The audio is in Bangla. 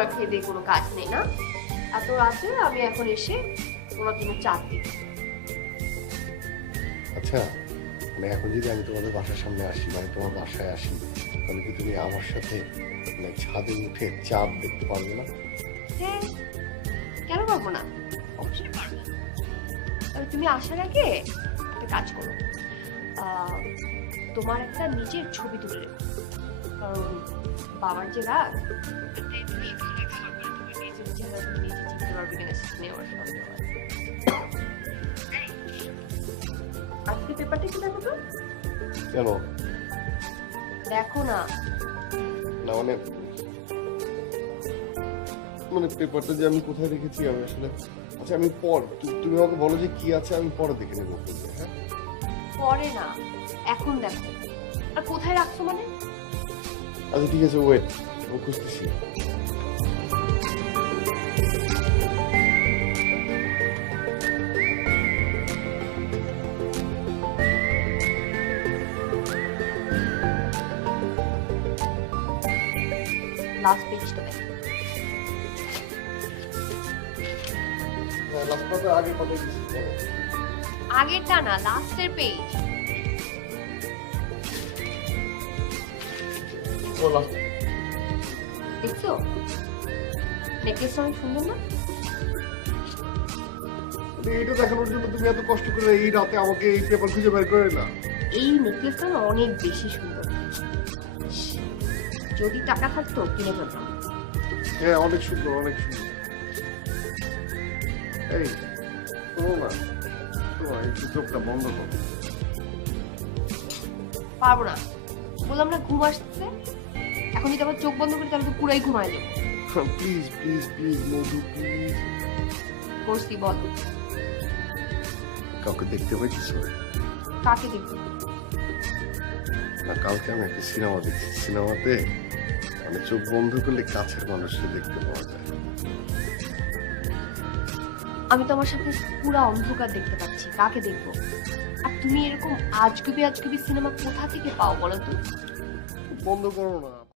তোমার খেয়ে দিয়ে কোনো কাজ নেই না? এত রাতে আমি এখন এসে তোমার জন্য চা দিই। আচ্ছা, মানে এখন যদি আমি তোমাদের বাসার সামনে আসি, মানে তোমার বাসায় আসি, তাহলে কি তুমি আমার সাথে মানে ছাদে উঠে চাঁদ দেখতে পারবে না? হ্যাঁ, কেন পারবো না? অবশ্যই পারবো। তবে তুমি আসার আগে একটা কাজ করো, তোমার একটা নিজের ছবি তুলে রেখো। কারণ বাবার যে রাগ, আজকে পেপারটা একটু দেখো তো। কেন? দেখো না। না মানে মানে পেপারটা যে আমি কোথায় রেখেছি আমি আসলে, আচ্ছা আমি তুমি আমাকে বলো যে কি আছে, আমি পরে দেখে নেবো। হ্যাঁ, পরে না, এখন দেখো। আর কোথায় রাখছো মানে? আচ্ছা ঠিক আছে, ওয়েট, আমি খুঁজতেছি। লাস্ট পেজটা দেখো। আগেরটা না, লাস্টের পেজ। দেখছো নেকলেসটা অনেক সুন্দর না? এইটা দেখানোর জন্য তুমি এত কষ্ট করে এই রাতে আমাকে এই পেপার খুঁজে বের করে না? এই নেকলেসটা না অনেক বেশি সুন্দর। যদি টাকা থাকতো কিনে ফেলতাম। হ্যাঁ, অনেক সুন্দর, অনেক সুন্দর। এই শোনো না, তোমার একটু চোখটা বন্ধ করো। পারবো না, বললাম না ঘুম আসছে। এখন যদি আবার চোখ বন্ধ করি তাহলে তো পুরাই ঘুমায় যাবো। Please please please Madhu, please. করছি, বল। কাউকে দেখতে পাইছো? কাকে দেখবো? না, কালকে আমি একটা সিনেমা দেখছি। সিনেমাতে মানে চোখ বন্ধ করলে কাছের মানুষকে দেখতে পাওয়া যায়। আমি তো আমার সাথে পুরা অন্ধকার দেখতে পাচ্ছি, কাকে দেখবো? আর তুমি এরকম আজগুবি আজগুবি সিনেমা কোথা থেকে পাও বলো তো? বন্ধ করো না।